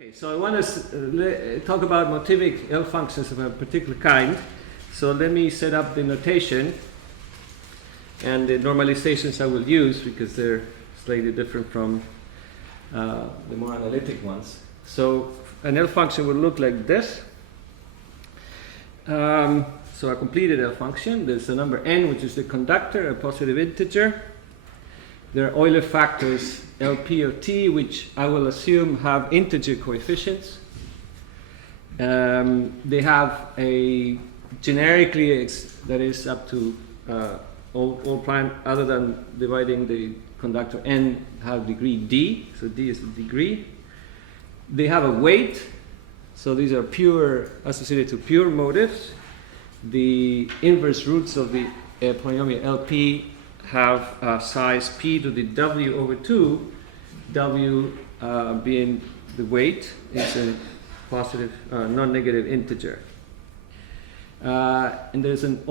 Okay, so I want to talk about motivic L functions of a particular kind. So let me set up the notation and the normalizations I will use because they're slightly different from the more analytic ones. So an L function would look like this. So a completed L function, there's the number n, which is the conductor, a positive integer. There are Euler factors LP of t, which I will assume have integer coefficients. They have a generically that is up to all prime, other than dividing the conductor n, have degree d, so d is the degree. They have a weight, so these are pure, associated to pure motives. The inverse roots of the polynomial LP have size p to the w over 2, w being the weight is a positive, non-negative integer. And there's an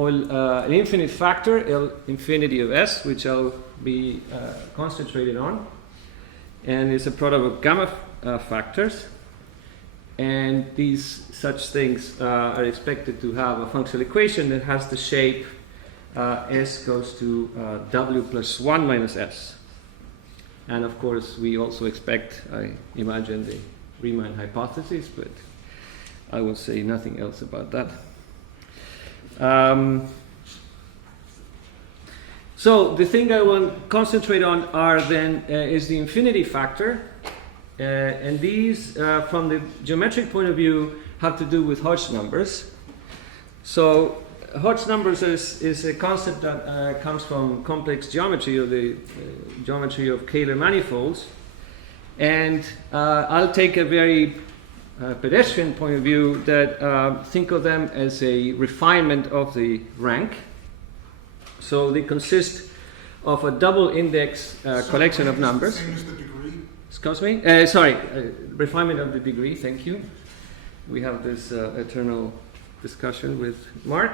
infinite factor, L infinity of s, which I'll be concentrated on. And it's a product of gamma factors. And these such things are expected to have a functional equation that has the shape s goes to w plus 1 minus s. And of course, we also expect, I imagine, the Riemann hypothesis, but I will say nothing else about that. So the thing I will concentrate on are then is the infinity factor. And these, from the geometric point of view, have to do with Hodge numbers. So Hodge numbers is a concept that comes from complex geometry, or the geometry of Kähler manifolds. And I'll take a very pedestrian point of view that think of them as a refinement of the rank. So they consist of a double index collection of numbers. Same as the degree? Excuse me? Refinement of the degree, thank you. We have this eternal discussion with Mark.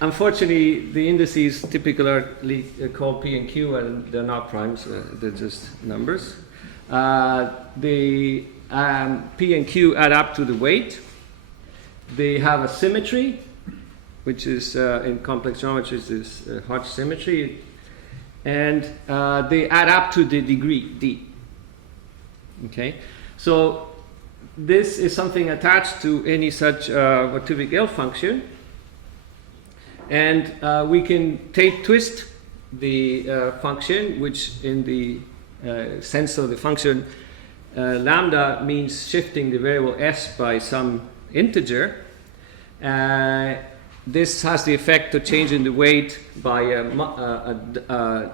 Unfortunately, the indices typically called P and Q, and they're not primes, they're just numbers. The P and Q add up to the weight. They have a symmetry, which is in complex geometries is Hodge symmetry, and they add up to the degree d. Okay, so this is something attached to any such motivic L function, and we can twist the function, which in the sense of the function lambda means shifting the variable s by some integer. This has the effect of changing the weight by an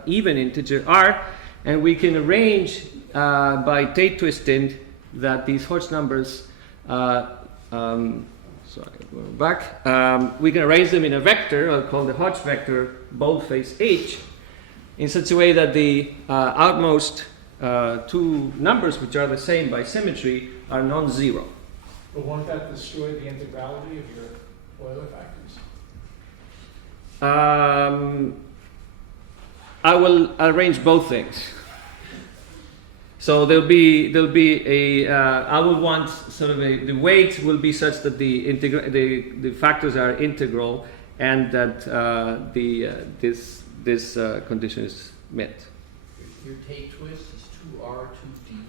even integer r, and we can arrange by Tate twisting that these Hodge numbers, sorry, going back, we can arrange them in a vector, I'll call the Hodge vector boldface h, in such a way that the outmost two numbers, which are the same by symmetry, are non-zero. But won't that destroy the integrality of your Euler factors? I will arrange both things. So there'll be a I will want sort of the weight will be such that the factors are integral, and that this condition is met. Your Tate twist is 2r, 2d.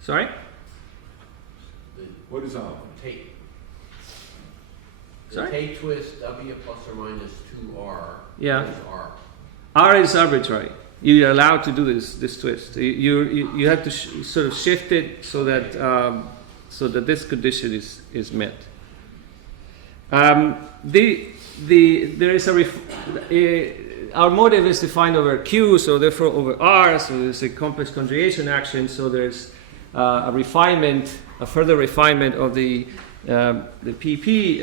Sorry? What is Tate. The Sorry? Tate twist, w plus or minus 2r. Yeah. Is r. R is arbitrary. You're allowed to do this twist. You have to sort of shift it so that this condition is met. There is our motive is defined over Q, so therefore over R. So there's a complex conjugation action. So there's a further refinement of the PP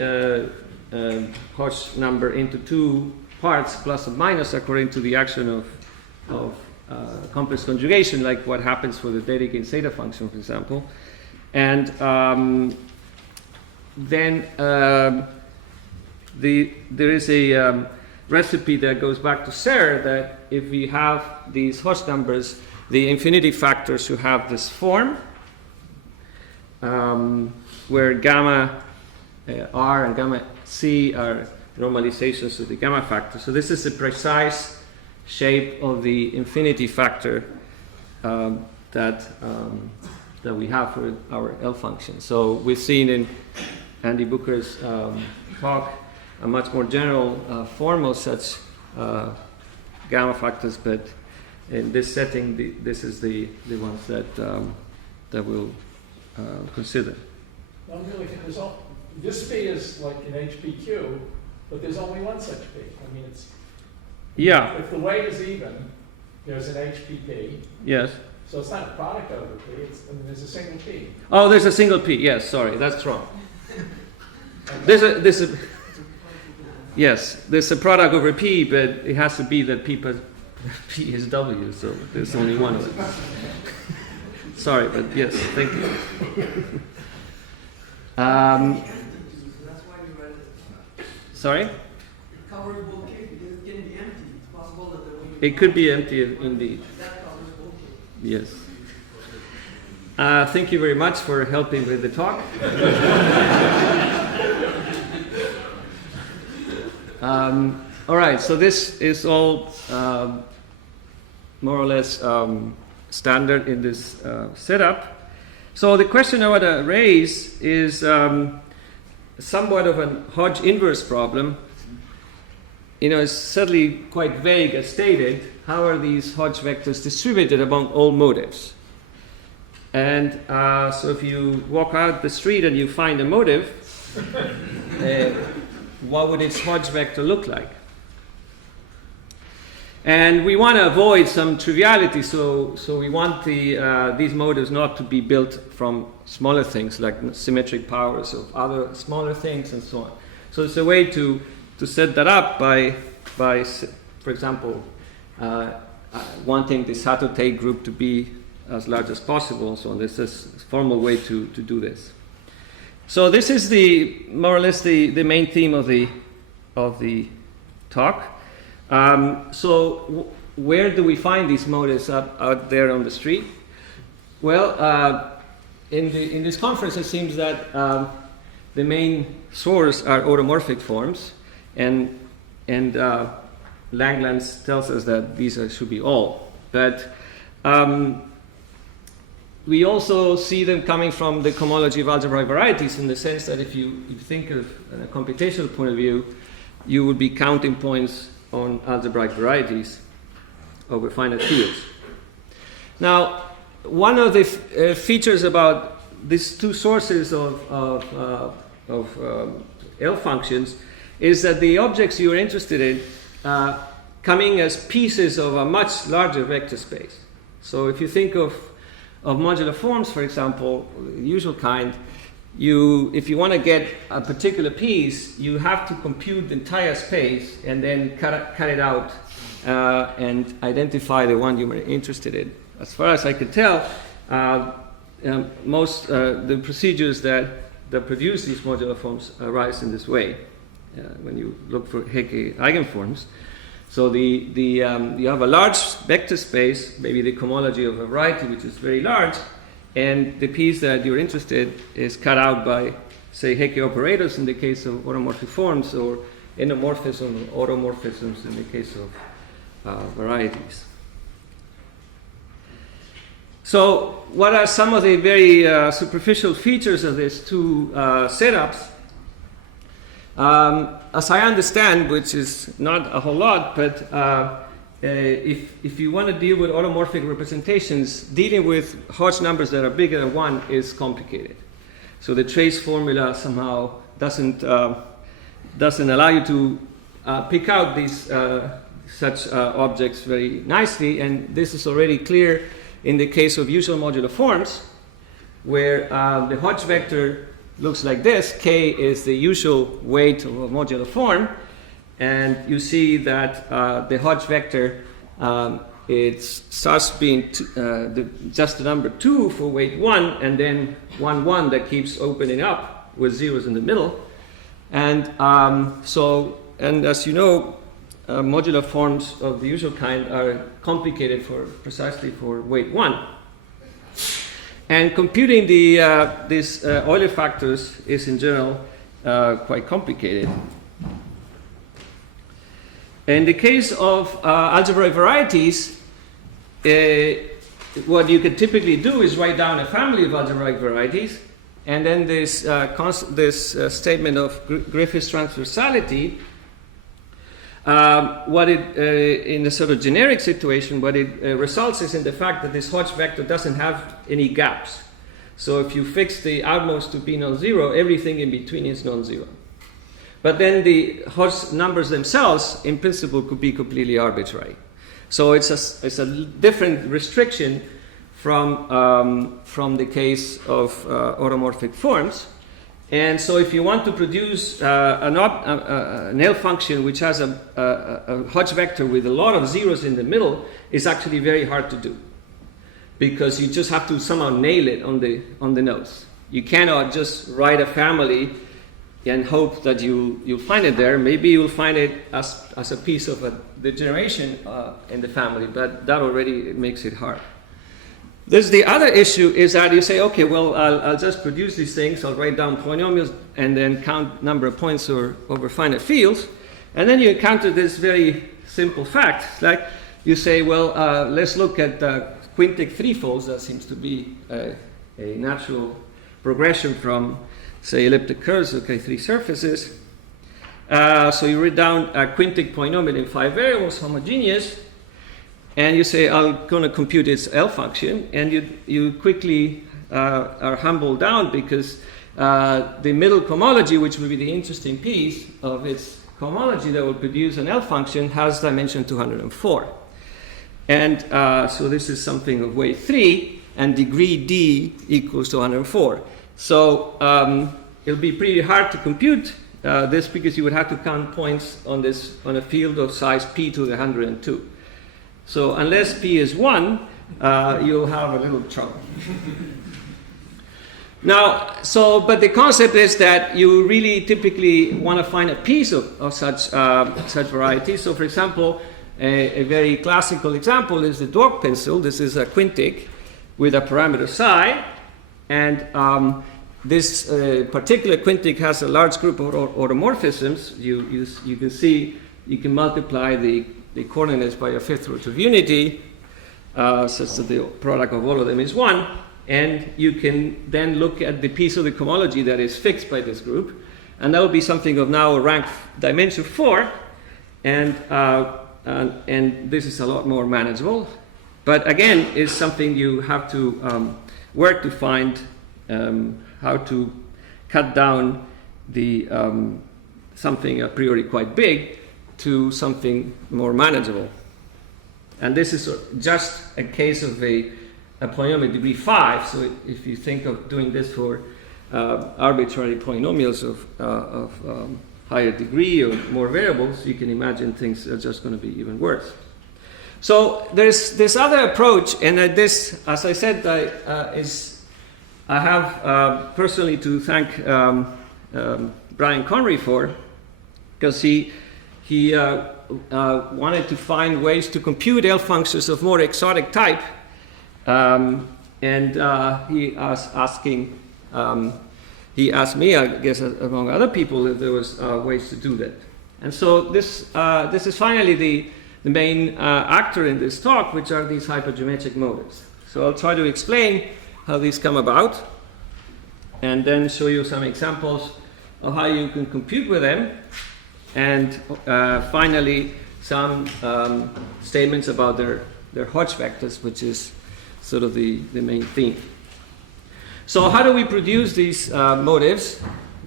Hodge number into two parts, plus and minus, according to the action of complex conjugation, like what happens for the Dedekind zeta function, for example. And then there is a recipe that goes back to Serre, that if we have these Hodge numbers, the infinity factors should have this form, where gamma r and gamma c are normalizations of the gamma factor. So this is the precise shape of the infinity factor that we have for our L function. So we've seen in Andy Booker's talk a much more general form of such gamma factors, but in this setting, this is the ones that we'll consider. Well, I'm really thinking this P is like an HPQ, but there's only one such P. I mean, it's Yeah. if the weight is even, there's an HPP. Yes. So it's not a product over P. There's a single P. Oh, there's a single P. Yes. Sorry, that's wrong. There's a yes. There's a product over P, but it has to be that P is W. So there's only one of it. Sorry, but yes. Thank you. That's why we read it. Sorry. It covers both cases because it can be empty. It's possible that the way you It could be empty indeed. that covers both cases. Yes. Thank you very much for helping with the talk. All right, so this is all more or less standard in this setup. So the question I want to raise is somewhat of a Hodge inverse problem. You know, it's certainly quite vague as stated. How are these Hodge vectors distributed among all motives? And so if you walk out the street and you find a motive, what would its Hodge vector look like? And we want to avoid some triviality, so we want these motives not to be built from smaller things like symmetric powers of other smaller things and so on. So it's a way to set that up by for example, wanting the Sato-Tate group to be as large as possible. So this is a formal way to do this. So this is more or less the main theme of the talk. So where do we find these motives out there on the street? Well, in this conference, it seems that the main source are automorphic forms, and Langlands tells us that these should be all. But we also see them coming from the cohomology of algebraic varieties, in the sense that if you think of a computational point of view, you would be counting points on algebraic varieties over finite fields. Now, one of the features about these two sources of L functions is that the objects you're interested in coming as pieces of a much larger vector space. So if you think of modular forms, for example, the usual kind, if you want to get a particular piece, you have to compute the entire space and then cut it out and identify the one you were interested in. As far as I could tell, most the procedures that produce these modular forms arise in this way. When you look for Hecke eigenforms, so you have a large vector space, maybe the cohomology of a variety which is very large, and the piece that you're interested in is cut out by, say, Hecke operators in the case of automorphic forms, or endomorphism or automorphisms in the case of varieties. So what are some of the very superficial features of these two setups? As I understand, which is not a whole lot, but if you want to deal with automorphic representations, dealing with Hodge numbers that are bigger than 1 is complicated. So the trace formula somehow doesn't allow you to pick out these such objects very nicely, and this is already clear in the case of usual modular forms, where the Hodge vector looks like this. K is the usual weight of a modular form, and you see that the Hodge vector it starts being just the number 2 for weight 1, and then 1, 1 that keeps opening up with zeros in the middle. And and as you know, modular forms of the usual kind are complicated precisely for weight 1. And computing these Euler factors is in general quite complicated. In the case of algebraic varieties, what you can typically do is write down a family of algebraic varieties, and then this statement of Griffith's transversality. In a sort of generic situation, what it results is in the fact that this Hodge vector doesn't have any gaps. So if you fix the outmost to be non-zero, everything in between is non-zero. But then the Hodge numbers themselves, in principle, could be completely arbitrary. So it's a different restriction from the case of automorphic forms. And so if you want to produce an L function which has a Hodge vector with a lot of zeros in the middle, it's actually very hard to do, because you just have to somehow nail it on the nodes. You cannot just write a family and hope that you'll find it there. Maybe you'll find it as a piece of a degeneration in the family, but that already makes it hard. There's the other issue is that you say, okay, well, I'll just produce these things, I'll write down polynomials and then count number of points over finite fields. And then you encounter this very simple fact, like you say, well, let's look at quintic threefolds. That seems to be a natural progression from, say, elliptic curves, okay, 3 surfaces. So you write down a quintic polynomial in 5 variables, homogeneous, and you say, I'm going to compute its L function, and you quickly are humbled down, because the middle cohomology, which will be the interesting piece of its cohomology that will produce an L function, has dimension 204. And so this is something of weight 3, and degree D equals to 104. So it'll be pretty hard to compute this, because you would have to count points on a field of size p to the 102. So unless p is 1, you'll have a little trouble. Now, but the concept is that you really typically want to find a piece of such varieties. So, for example, a very classical example is the dwarf pencil. This is a quintic with a parameter psi, and this particular quintic has a large group of automorphisms. You can see you can multiply the coordinates by a fifth root of unity, such that the product of all of them is 1. And you can then look at the piece of the cohomology that is fixed by this group, and that will be something of now rank dimension 4, and this is a lot more manageable. But again, it's something you have to work to find how to cut down the something a priori quite big to something more manageable. And this is just a case of a polynomial degree 5. So if you think of doing this for arbitrary polynomials of higher degree or more variables, you can imagine things are just going to be even worse. So there's this other approach, and this, as I said, I have personally to thank Brian Connery for, because he wanted to find ways to compute L functions of more exotic type, and he asked me, I guess, among other people, if there was ways to do that. And so this is finally the main actor in this talk, which are these hypergeometric motives. So I'll try to explain how these come about, and then show you some examples of how you can compute with them, and finally some statements about their Hodge vectors, which is sort of the main theme. So how do we produce these motives?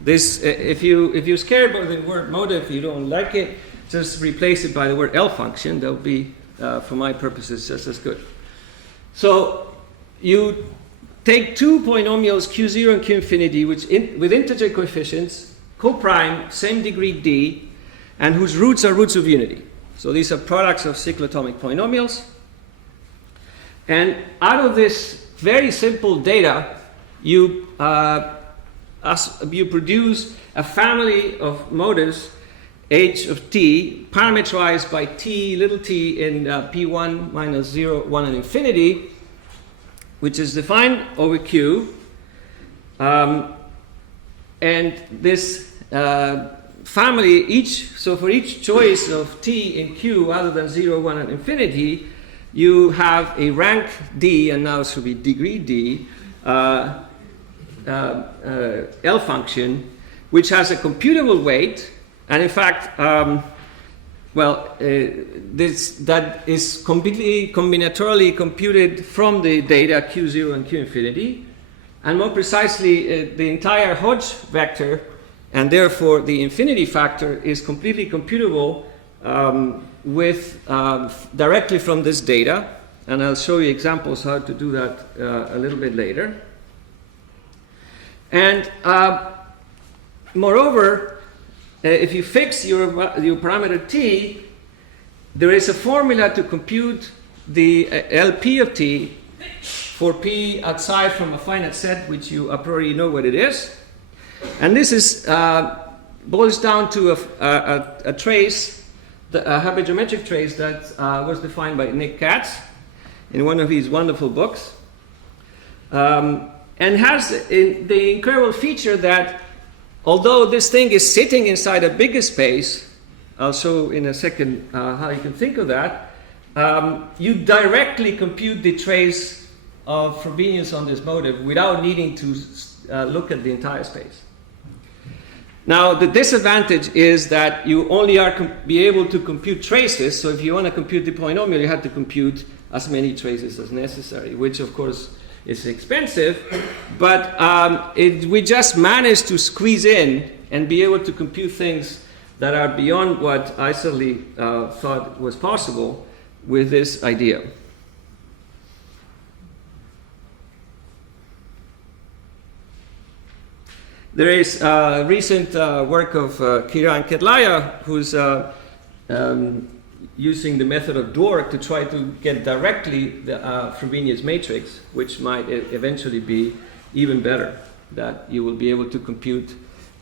If you're scared by the word motive, you don't like it, just replace it by the word L function. That will be, for my purposes, just as good. So you take two polynomials q0 and q infinity, which with integer coefficients, co-prime, same degree d, and whose roots are roots of unity. So these are products of cyclotomic polynomials. And out of this very simple data, you produce a family of motives h of t parameterized by t, little t in p1 minus 0, 1 and infinity, which is defined over Q. And this family, so for each choice of t in Q other than 0, 1 and infinity, you have a rank d, and now it should be degree d, L function, which has a computable weight, and in fact, that is completely combinatorially computed from the data Q0 and Q infinity, and more precisely, the entire Hodge vector, and therefore the infinity factor, is completely computable directly from this data, and I'll show you examples how to do that a little bit later. And moreover, if you fix your parameter t, there is a formula to compute the LP of t for p outside from a finite set, which you a priori know what it is. And this is boils down to a trace, a hypergeometric trace that was defined by Nick Katz in one of his wonderful books, and has the incredible feature that although this thing is sitting inside a bigger space, I'll show in a second how you can think of that, you directly compute the trace of Frobenius on this motive without needing to look at the entire space. Now, the disadvantage is that you only be able to compute traces, so if you want to compute the polynomial, you have to compute as many traces as necessary, which of course is expensive, but we just managed to squeeze in and be able to compute things that are beyond what I certainly thought was possible with this idea. There is recent work of Kira and Kedlaya, who's using the method of Dwork to try to get directly the Frobenius matrix, which might eventually be even better, that you will be able to compute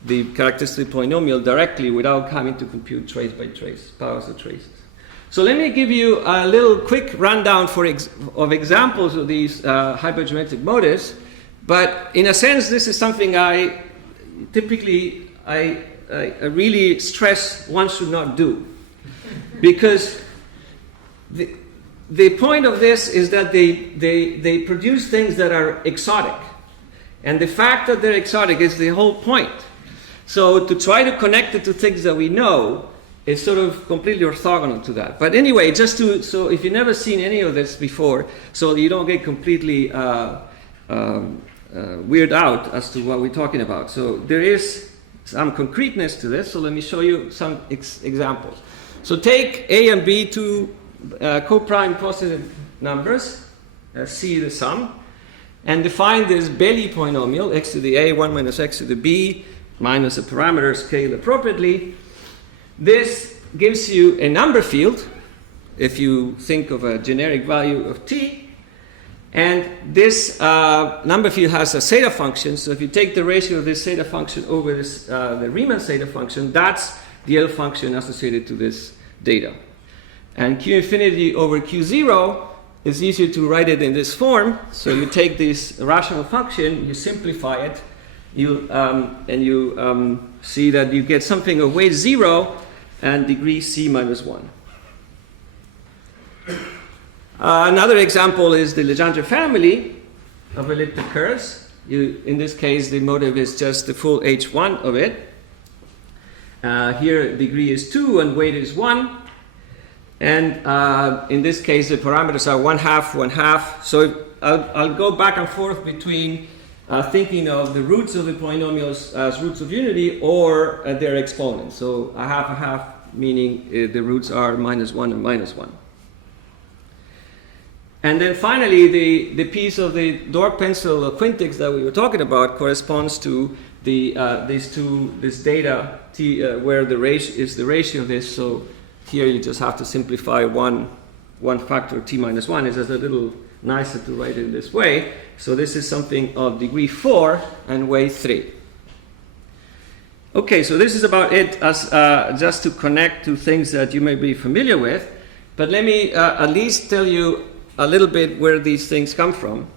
the characteristic polynomial directly without having to compute trace by trace, powers of traces. So let me give you a little quick rundown of examples of these hypergeometric motives, but in a sense this is something I really stress one should not do. Because the point of this is that they produce things that are exotic. And the fact that they're exotic is the whole point. So to try to connect it to things that we know is sort of completely orthogonal to that. But anyway, so if you've never seen any of this before, so you don't get completely weirded out as to what we're talking about. So there is some concreteness to this, so let me show you some examples. So take A and B, two co-prime positive numbers, C the sum, and define this Belli polynomial, x to the A, 1 minus x to the B, minus a parameter scaled appropriately. This gives you a number field, if you think of a generic value of t, and this number field has a zeta function, so if you take the ratio of this zeta function over this, the Riemann zeta function, that's the L function associated to this data. And Q infinity over Q0 is easier to write it in this form. So you take this rational function, you simplify it, and you see that you get something of weight 0 and degree C minus 1. Another example is the Legendre family of elliptic curves. In this case, the motive is just the full H1 of it. Here degree is 2 and weight is 1, and in this case the parameters are 1/2, 1/2. So I'll go back and forth between thinking of the roots of the polynomials as roots of unity or their exponents. So 1/2, meaning the roots are -1 and -1. And then finally the piece of the Dwork pencil quintics that we were talking about corresponds to this data t, where the ratio is the ratio of this. So here you just have to simplify one factor of t minus 1. It's just a little nicer to write it in this way. So this is something of degree 4 and weight 3. Okay, so this is about it as just to connect to things that you may be familiar with. But let me at least tell you a little bit where these things come from.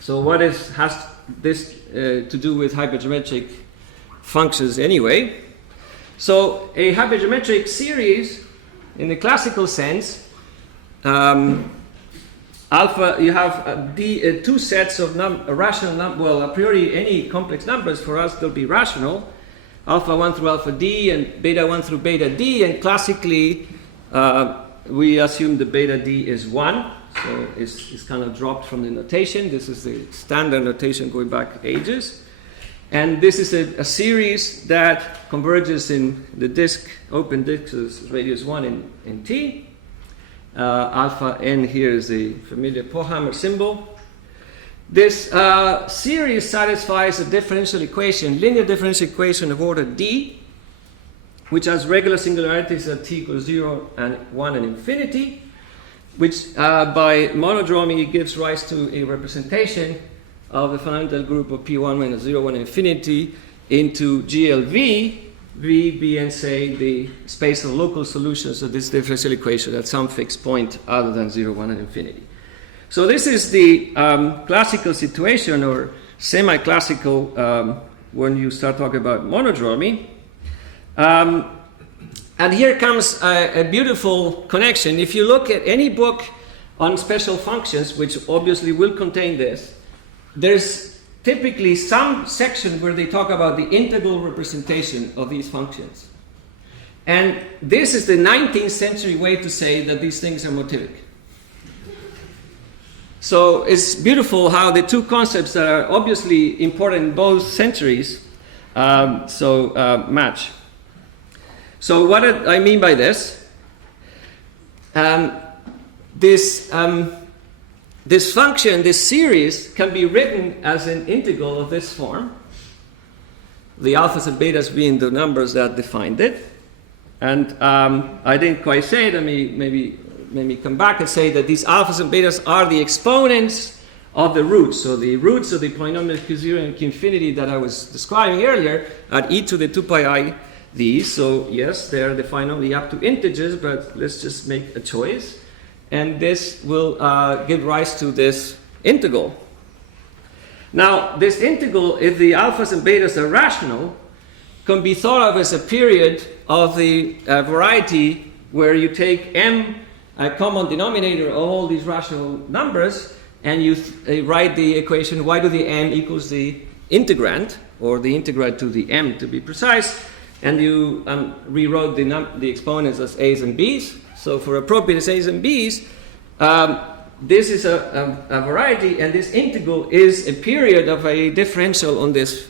So what has this to do with hypergeometric functions anyway? So a hypergeometric series, in the classical sense, alpha, you have two sets of rational well, a priori any complex numbers for us they'll be rational, alpha 1 through alpha d and beta 1 through beta d, and classically we assume the beta d is 1, so it's kind of dropped from the notation. This is the standard notation going back ages. And this is a series that converges in the disk, open disk is radius 1 in T. Alpha n here is the familiar Pohammer symbol. This series satisfies a differential equation, linear differential equation of order d, which has regular singularities at t equals 0 and 1 and infinity, which by monodromy gives rise to a representation of the fundamental group of P1 minus 0, 1, infinity into GLV, V being, say, the space of local solutions of this differential equation at some fixed point other than 0, 1, and infinity. So this is the classical situation, or semi-classical, when you start talking about monodromy. And here comes a beautiful connection. If you look at any book on special functions, which obviously will contain this, there's typically some section where they talk about the integral representation of these functions. And this is the 19th century way to say that these things are motivic. So it's beautiful how the two concepts that are obviously important in both centuries match. So what did I mean by this? This function, this series, can be written as an integral of this form, the alphas and betas being the numbers that defined it. And I didn't quite say it. Let me maybe come back and say that these alphas and betas are the exponents of the roots. So the roots of the polynomial q0 and q infinity that I was describing earlier at e to the 2 pi I these. So yes, they're defined only up to integers, but let's just make a choice. And this will give rise to this integral. Now, this integral, if the alphas and betas are rational, can be thought of as a period of the variety where you take m, a common denominator of all these rational numbers, and you write the equation y to the m equals the integrand, or the integrand to the m to be precise, and you rewrote the exponents as a's and b's. So for appropriate a's and b's, this is a variety, and this integral is a period of a differential on this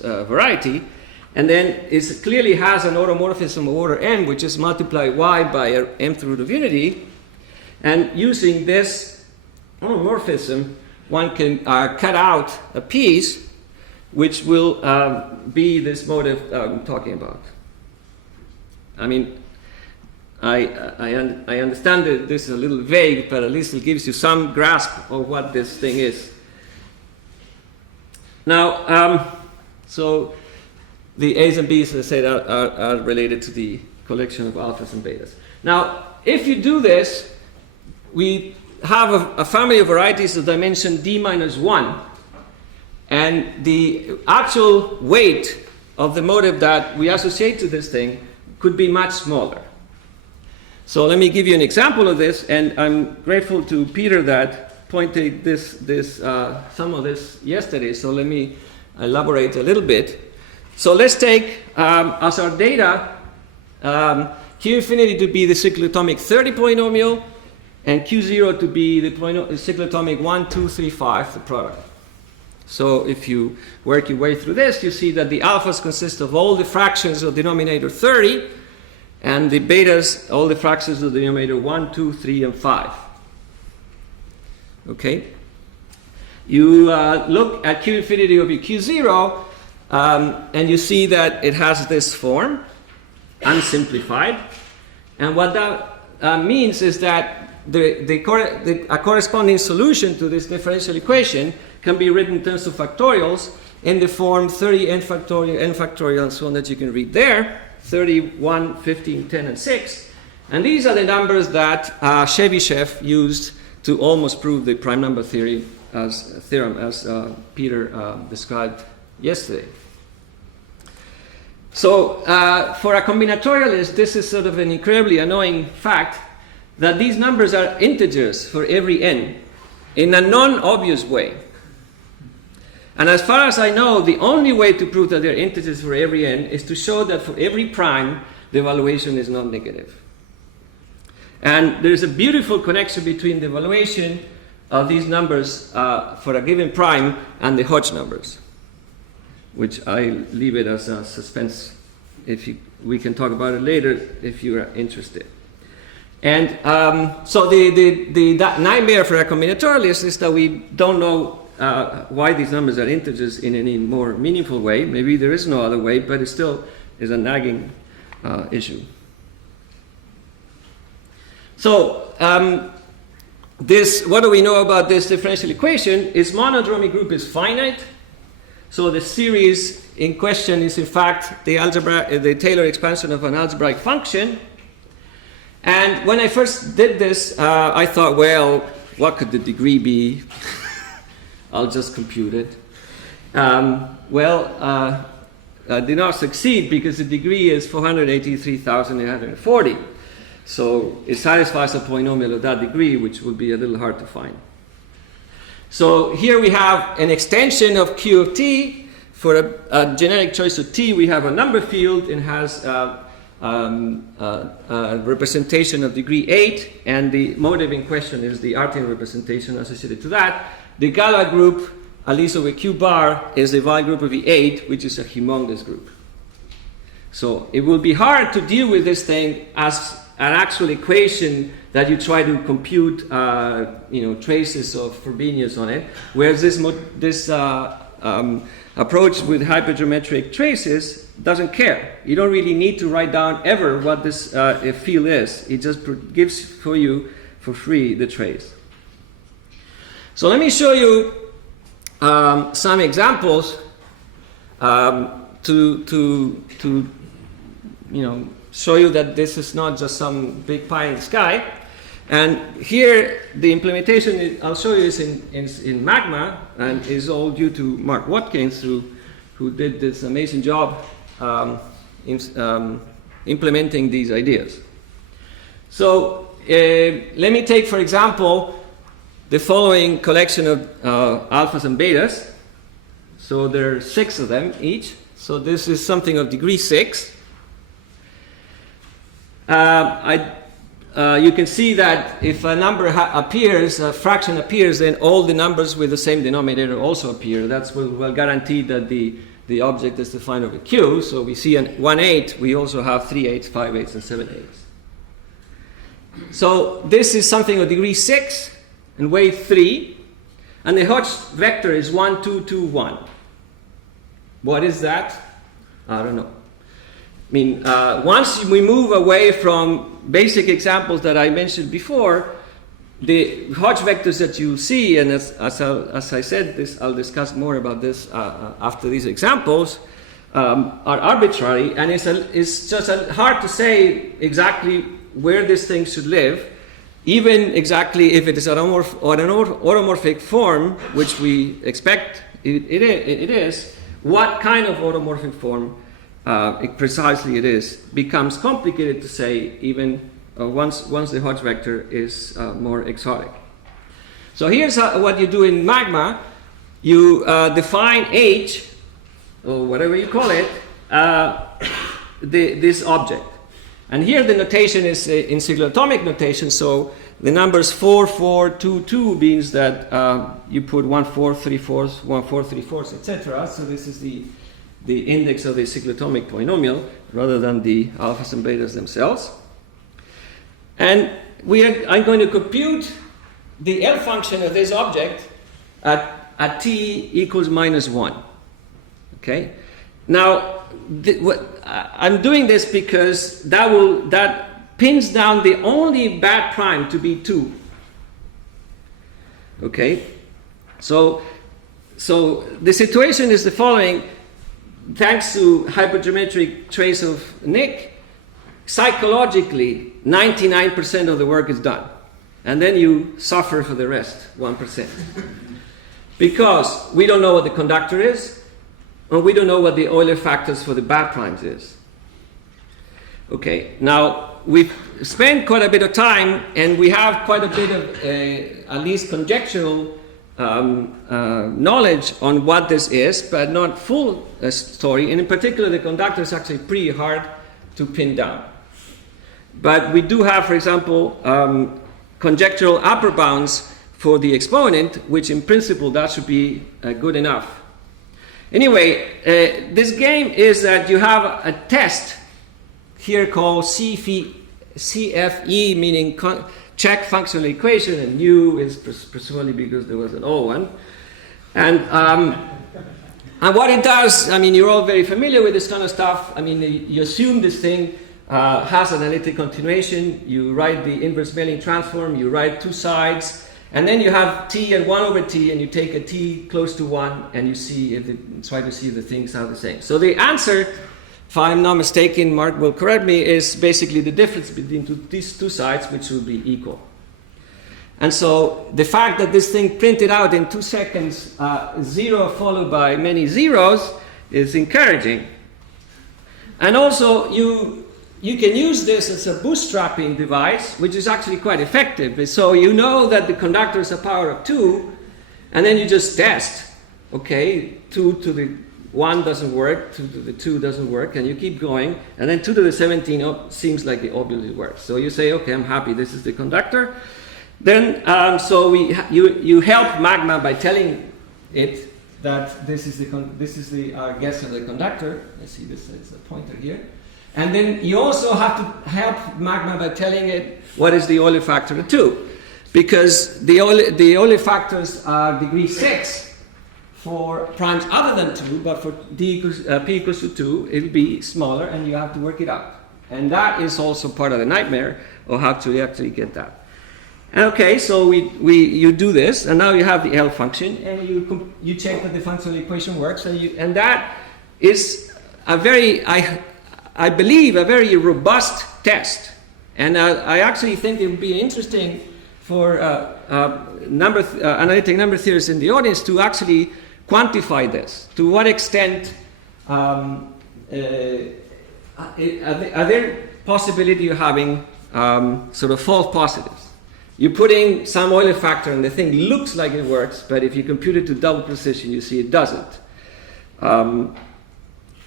variety, and then it clearly has an automorphism of order m, which is multiply y by m through root of unity. And using this automorphism, one can cut out a piece which will be this motive I'm talking about. I mean, I understand that this is a little vague, but at least it gives you some grasp of what this thing is. Now, so the A's and B's, as I said, are related to the collection of alphas and betas. Now, if you do this, we have a family of varieties of dimension d minus 1. And the actual weight of the motive that we associate to this thing could be much smaller. So let me give you an example of this, and I'm grateful to Peter that pointed some of this yesterday, so let me elaborate a little bit. So let's take as our data q infinity to be the cyclotomic 30 polynomial, and q0 to be the cyclotomic 1, 2, 3, 5, the product. So if you work your way through this, you see that the alphas consist of all the fractions of denominator 30, and the betas, all the fractions of the denominator 1, 2, 3, and 5. Okay? You look at q infinity over q0, and you see that it has this form, unsimplified. And what that means is that a corresponding solution to this differential equation can be written in terms of factorials, in the form 30 n factorial, and so on that you can read there, 31, 15, 10, and 6. And these are the numbers that Chebyshev used to almost prove the prime number theorem as Peter described yesterday. So for a combinatorialist, this is sort of an incredibly annoying fact that these numbers are integers for every n in a non-obvious way. And as far as I know, the only way to prove that they're integers for every n is to show that for every prime, the evaluation is not negative. And there's a beautiful connection between the evaluation of these numbers for a given prime and the Hodge numbers, which I leave it as a suspense. We can talk about it later if you are interested. And so the nightmare for a combinatorialist is that we don't know why these numbers are integers in any more meaningful way. Maybe there is no other way, but it still is a nagging issue. So what do we know about this differential equation? Its monodromy group is finite. So the series in question is in fact the Taylor expansion of an algebraic function. And when I first did this, I thought, well, what could the degree be? I'll just compute it. I did not succeed because the degree is 483,840. So it satisfies a polynomial of that degree, which would be a little hard to find. So here we have an extension of Q of t. For a generic choice of t, we have a number field. It has a representation of degree 8, and the motive in question is the Artin representation associated to that. The Galois group, at least over Q bar, is the Weyl group of E8, which is a humongous group. So it will be hard to deal with this thing as an actual equation that you try to compute, traces of Frobenius on it. Whereas this approach with hypergeometric traces doesn't care. You don't really need to write down ever what this field is. It just gives for you for free the trace. So let me show you some examples to show you that this is not just some big pie in the sky. And here the implementation I'll show you is in Magma, and is all due to Mark Watkins, who did this amazing job implementing these ideas. So let me take, for example, the following collection of alphas and betas. So there are 6 of them each. So this is something of degree 6. You can see that if a number appears, a fraction appears, then all the numbers with the same denominator also appear. That's well guaranteed that the object is defined over Q. So we see an 1, 8. We also have 3 8s, 5 8s, and 7 8s. So this is something of degree 6 and weight 3. And the Hodge vector is 1, 2, 2, 1. What is that? I don't know. I mean, once we move away from basic examples that I mentioned before, the Hodge vectors that you see, and as I said, I'll discuss more about this after these examples, are arbitrary, and it's just hard to say exactly where this thing should live, even exactly if it is an automorphic form, which we expect it is. What kind of automorphic form precisely it is becomes complicated to say even once the Hodge vector is more exotic. So here's what you do in Magma. You define H, or whatever you call it, this object. And here the notation is in cyclotomic notation, so the numbers 4, 4, 2, 2 means that you put 1, 4, 3 fourths, 1, 4, 3 fourths, etc. So this is the index of the cyclotomic polynomial rather than the alphas and betas themselves. And I'm going to compute the L function of this object at t equals -1. Okay? Now, I'm doing this because that pins down the only bad prime to be 2. Okay? So So the situation is the following. Thanks to hypergeometric trace of Nick, psychologically, 99% of the work is done. And then you suffer for the rest, 1%. Because we don't know what the conductor is, and we don't know what the Euler factors for the bad primes is. Okay, now we've spent quite a bit of time, and we have quite a bit of at least conjectural knowledge on what this is, but not full story. And in particular, the conductor is actually pretty hard to pin down. But we do have, for example, conjectural upper bounds for the exponent, which in principle that should be good enough. Anyway, this game is that you have a test here called CFE, meaning check functional equation, and U is presumably because there was an O one. And what it does, I mean, you're all very familiar with this kind of stuff. I mean, you assume this thing has an analytic continuation. You write the inverse Melling transform. You write two sides, and then you have t and 1 over t, and you take a t close to 1, and you see if try to see if the things are the same. So the answer, if I'm not mistaken, Mark will correct me, is basically the difference between these two sides, which will be equal. And so the fact that this thing printed out in 2 seconds, 0 followed by many zeros, is encouraging. And also you can use this as a bootstrapping device, which is actually quite effective. So you know that the conductor is a power of 2, and then you just test. Okay, 2 to the 1 doesn't work, 2 to the 2 doesn't work, and you keep going, and then 2 to the 17 seems like it obviously works. So you say, okay, I'm happy, this is the conductor. Then, you help Magma by telling it that this is the guess of the conductor. Let's see, this is a pointer here. And then you also have to help Magma by telling it what is the Euler factor of 2. Because the Euler factors are degree 6 for primes other than 2, but for p equals to 2, it'll be smaller, and you have to work it out. And that is also part of the nightmare of how to actually get that. Okay, so you do this, and now you have the L function, and you check that the functional equation works, and that is a very, I believe, a very robust test. And I actually think it would be interesting for analytic number theorists in the audience to actually quantify this. To what extent are there possibility of having sort of false positives? You put in some Euler factor and the thing looks like it works, but if you compute it to double precision, you see it doesn't.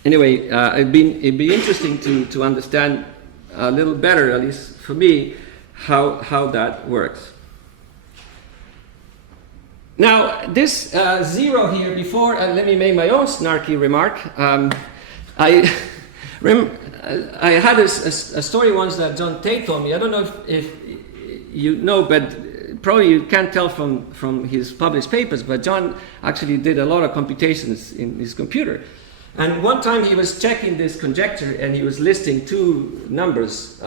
Anyway, it'd be interesting to understand a little better, at least for me, how that works. Now, this 0 here, before, let me make my own snarky remark. I had a story once that John Tate told me. I don't know if you know, but probably you can't tell from his published papers, but John actually did a lot of computations in his computer. And one time he was checking this conjecture, and he was listing two numbers,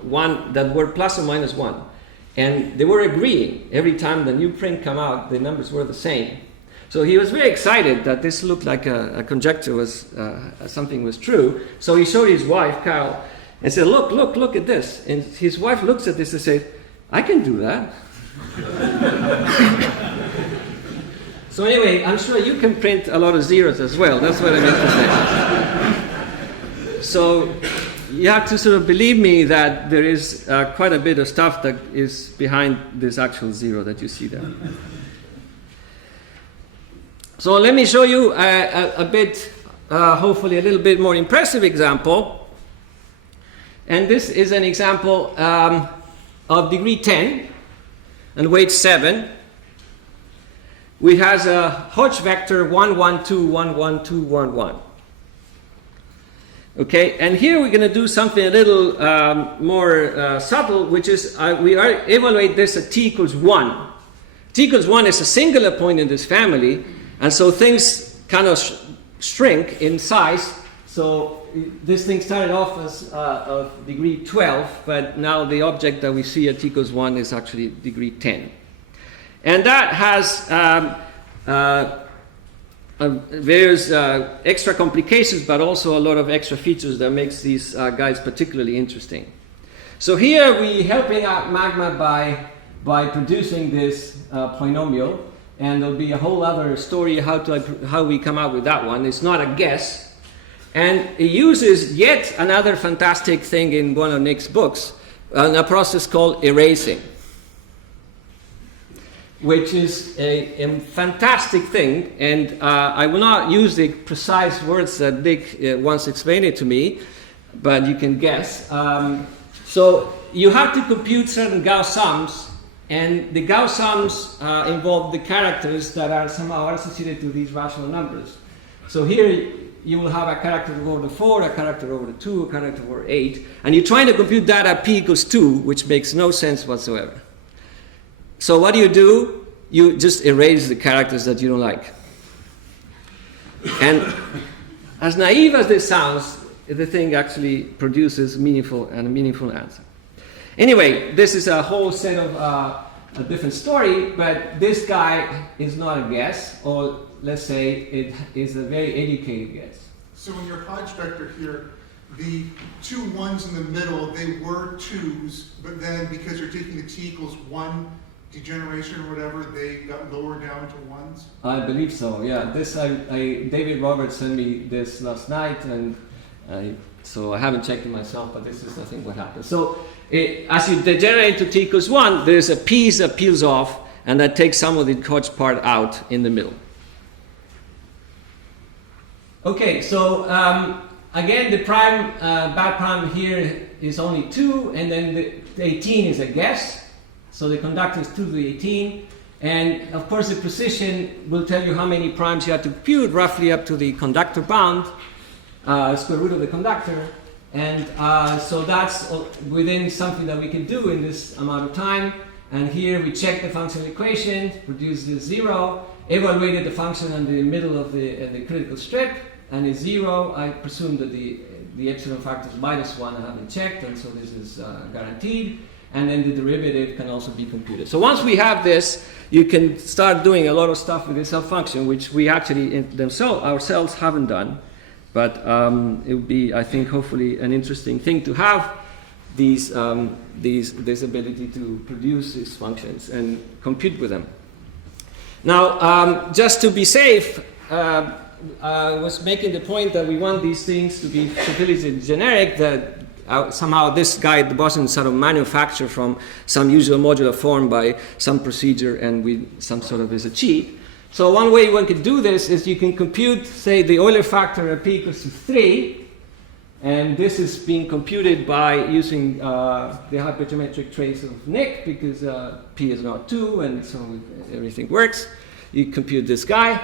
one that were plus or minus 1. And they were agreeing. Every time the new print came out, the numbers were the same. So he was very excited that this looked like a conjecture was something was true. So he showed his wife, Carol, and said, look at this. And his wife looks at this and said, I can do that. So anyway, I'm sure you can print a lot of zeros as well. That's what I meant to say. So you have to sort of believe me that there is quite a bit of stuff that is behind this actual 0 that you see there. So let me show you a bit, hopefully a little bit more impressive example. And this is an example of degree 10 and weight 7. We has a Hodge vector 1, 1, 2, 1, 1, 2, 1, 1. Okay, and here we're going to do something a little more subtle, which is we evaluate this at t equals 1. T equals 1 is a singular point in this family, and so things kind of shrink in size. So this thing started off as of degree 12, but now the object that we see at t equals 1 is actually degree 10. And that has various extra complications, but also a lot of extra features that makes these guys particularly interesting. So here we helping out magma by producing this polynomial, and there'll be a whole other story how we come up with that one. It's not a guess, and it uses yet another fantastic thing in one of Nick's books, a process called erasing, which is a fantastic thing, and I will not use the precise words that Nick once explained it to me, but you can guess. So you have to compute certain Gauss sums, and the Gauss sums involve the characters that are somehow associated to these rational numbers. So here you will have a character over the 4, a character over the 2, a character over 8, and you're trying to compute that at p equals 2, which makes no sense whatsoever. So what do? You just erase the characters that you don't like. And as naive as this sounds, the thing actually produces a meaningful answer. Anyway, this is a whole set of a different story, but this guy is not a guess, or let's say it is a very educated guess. So in your Hodge vector here, the 2 1s in the middle, they were 2s, but then because you're taking the t equals 1 degeneration or whatever, they got lowered down to 1s? I believe so, yeah. This David Roberts sent me this last night, and so I haven't checked it myself, but this is I think what happened. So as you degenerate to t equals 1, there's a piece that peels off, and that takes some of the Hodge part out in the middle. Okay, so again, the prime, bad prime here is only 2, and then the 18 is a guess. So the conductor is 2 to the 18, and of course the precision will tell you how many primes you have to compute, roughly up to the conductor bound, square root of the conductor, and so that's within something that we can do in this amount of time. And here we check the functional equation, produce the 0, evaluated the function in the middle of the critical strip, and it's 0. I presume that the epsilon factor is -1. I haven't checked, and so this is guaranteed. And then the derivative can also be computed. So once we have this, you can start doing a lot of stuff with the self function, which we actually ourselves haven't done. But it would be, I think, hopefully an interesting thing to have this ability to produce these functions and compute with them. Now, just to be safe, I was making the point that we want these things to be sufficiently generic that somehow this guy wasn't sort of manufactured from some usual modular form by some procedure and some sort of is a cheat. So one way one could do this is you can compute, say, the Euler factor at p equals to 3, and this is being computed by using the hypergeometric trace of Nick, because p is not 2, and so everything works. You compute this guy,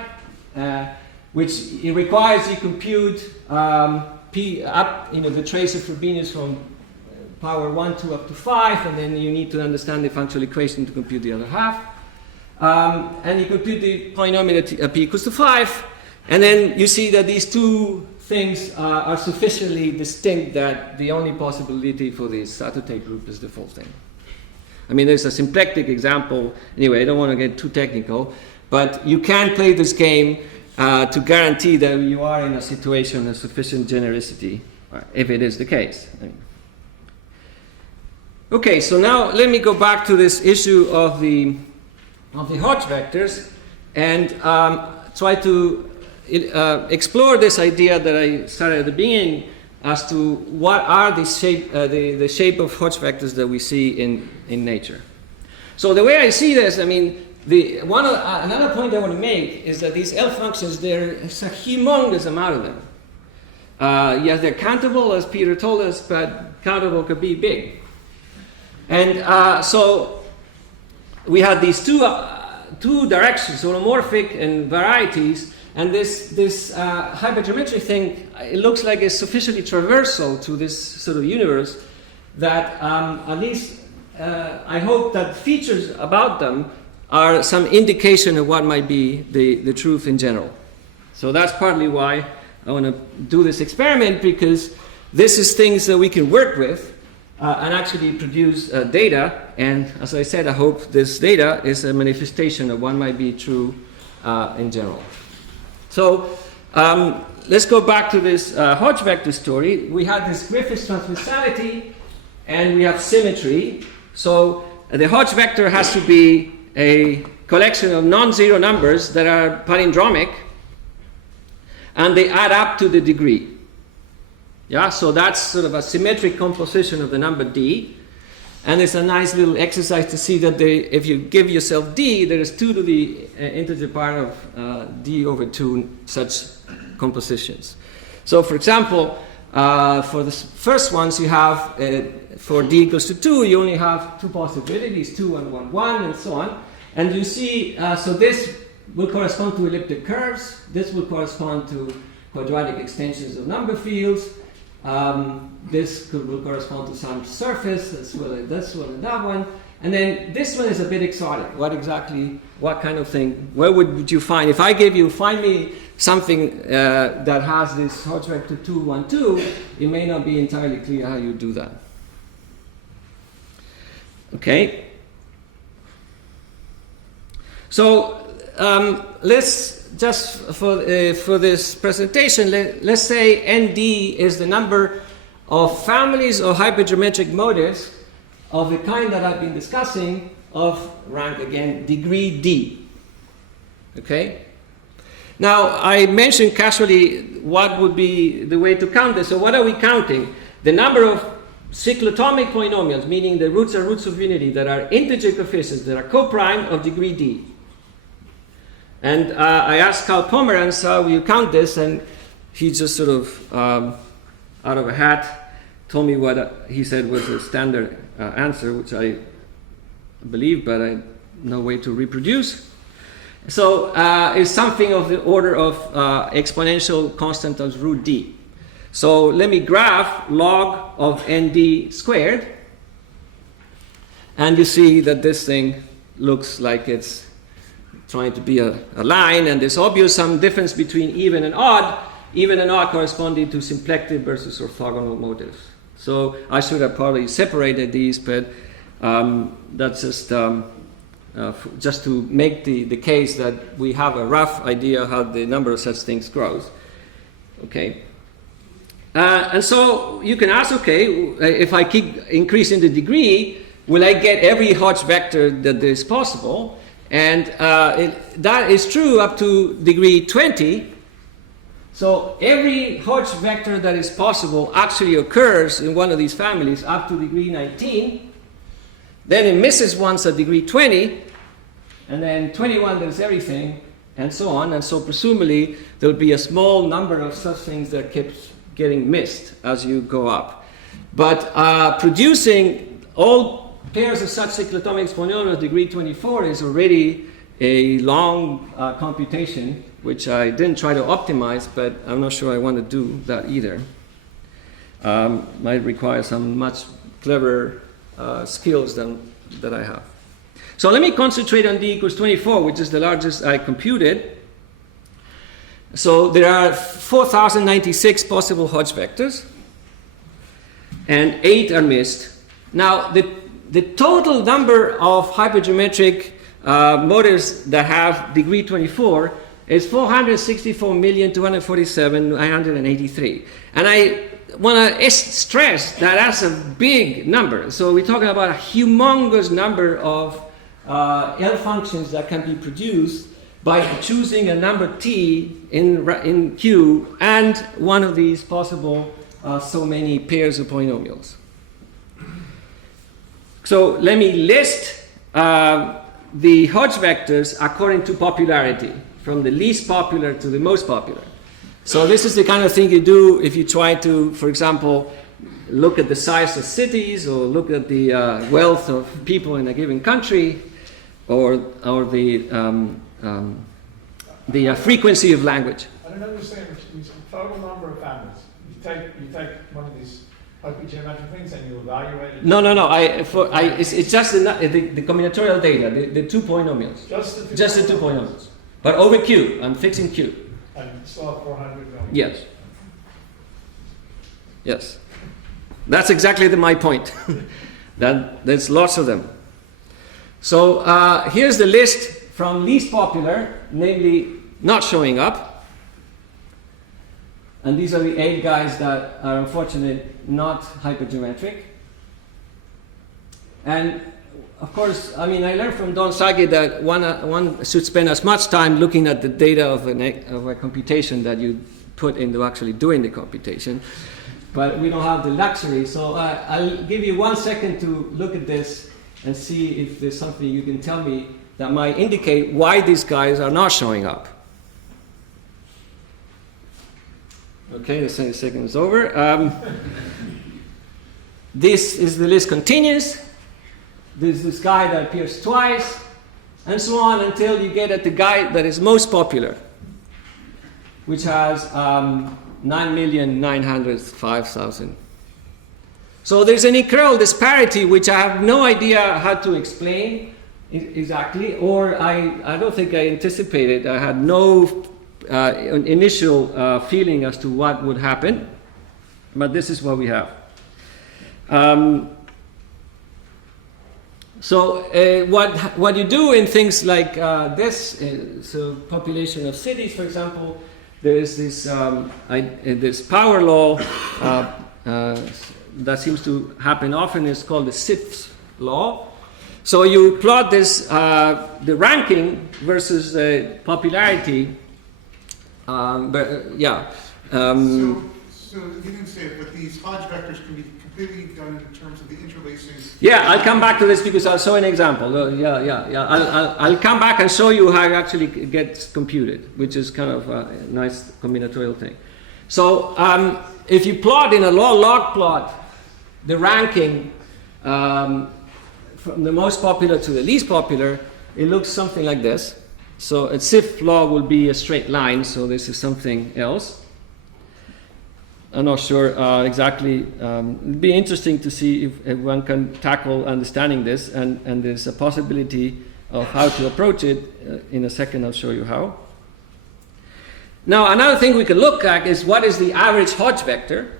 which it requires you compute p up, the trace of Frobenius from power 1 to up to 5, and then you need to understand the functional equation to compute the other half. And you compute the polynomial at p equals to 5, and then you see that these two things are sufficiently distinct that the only possibility for the Satote group is the full thing. I mean, there's a symplectic example. Anyway, I don't want to get too technical, but you can play this game to guarantee that you are in a situation of sufficient genericity, if it is the case. Okay, so now let me go back to this issue of the Hodge vectors and try to explore this idea that I started at the beginning as to what are the shape of Hodge vectors that we see in nature. So the way I see this, I mean, another point I want to make is that these L functions, there's a humongous amount of them. Yes, they're countable, as Peter told us, but countable could be big. And so we have these two directions, holomorphic and varieties, and this hypergeometric thing, it looks like it's sufficiently traversal to this sort of universe that at least I hope that features about them are some indication of what might be the truth in general. So that's partly why I want to do this experiment, because this is things that we can work with and actually produce data. And as I said, I hope this data is a manifestation of what might be true in general. So let's go back to this Hodge vector story. We had this Griffiths transversality, and we have symmetry. So the Hodge vector has to be a collection of non-zero numbers that are palindromic, and they add up to the degree. Yeah, so that's sort of a symmetric composition of the number d. And it's a nice little exercise to see that if you give yourself d, there is 2 to the integer power of d over 2 such compositions. So for example, for the first ones you have, for d equals to 2, you only have 2 possibilities, 2 and 1, 1, and so on. And you see, so this will correspond to elliptic curves, this will correspond to quadratic extensions of number fields, this will correspond to some surface, as well as this one and that one. And then this one is a bit exotic. What kind of thing, where would you find, if I gave you, find me something that has this Hodge vector 2, 1, 2, it may not be entirely clear how you do that. Okay. So let's just for this presentation, let's say ND is the number of families of hypergeometric motives of the kind that I've been discussing, of rank, again, degree D. Okay? Now, I mentioned casually what would be the way to count this. So what are we counting? The number of cyclotomic polynomials, meaning the roots are roots of unity, that are integer coefficients, that are co-prime of degree D. And I asked Carl Pomerantz how you count this, and he just sort of, out of a hat, told me what he said was a standard answer, which I believe, but I no way to reproduce. So it's something of the order of exponential constant times root d. So let me graph log of nd squared, and you see that this thing looks like it's trying to be a line, and there's obvious some difference between even and odd corresponding to symplectic versus orthogonal motives. So I should have probably separated these, but that's just to make the case that we have a rough idea how the number of such things grows. Okay. And so you can ask, okay, if I keep increasing the degree, will I get every Hodge vector that is possible? And that is true up to degree 20. So every Hodge vector that is possible actually occurs in one of these families up to degree 19. Then it misses once at degree 20. And then 21 there's everything, and so on. And so presumably there will be a small number of such things that keeps getting missed as you go up. But producing all pairs of such cyclotomic polynomials degree 24 is already a long computation, which I didn't try to optimize, but I'm not sure I want to do that either. Might require some much cleverer skills than that I have. So let me concentrate on d equals 24, which is the largest I computed. So there are 4,096 possible Hodge vectors, and 8 are missed. Now, the total number of hypergeometric motives that have degree 24 is 464,247,983. And I want to stress that that's a big number. So we're talking about a humongous number of L functions that can be produced by choosing a number t in Q and one of these possible so many pairs of polynomials. So let me list the Hodge vectors according to popularity, from the least popular to the most popular. So this is the kind of thing you do if you try to, for example, look at the size of cities, or look at the wealth of people in a given country, or the frequency of language. I don't understand. The total number of families. You take one of these hypergeometric things and you evaluate it. No. It's just the combinatorial data, the two polynomials. Just the two polynomials. But over Q, I'm fixing Q. And still have 400 million. Yes. Yes. That's exactly my point. There's lots of them. So here's the list from least popular, namely not showing up. And these are the 8 guys that are unfortunately not hypergeometric. And of course, I mean, I learned from Don Sagi that one should spend as much time looking at the data of a computation that you put into actually doing the computation. But we don't have the luxury, so I'll give you 1 second to look at this and see if there's something you can tell me that might indicate why these guys are not showing up. Okay, the 20 seconds is over. This is the list continues. There's this guy that appears twice, and so on until you get at the guy that is most popular, which has 9,905,000. So there's an incredible disparity which I have no idea how to explain exactly, or I don't think I anticipated. I had no initial feeling as to what would happen, but this is what we have. So what you do in things like this, so population of cities, for example, there is this power law that seems to happen often. It's called the Sixth law. So you plot this the ranking versus the popularity. So you didn't say it, but these Hodge vectors can be completely done in terms of the interlacing. Yeah, I'll come back to this because I'll show an example. I'll come back and show you how it actually gets computed, which is kind of a nice combinatorial thing. So if you plot in a log plot the ranking from the most popular to the least popular, it looks something like this. So a Sixth law will be a straight line, so this is something else. I'm not sure exactly. It'd be interesting to see if one can tackle understanding this, and there's a possibility of how to approach it. In a second, I'll show you how. Now, another thing we can look at is what is the average Hodge vector.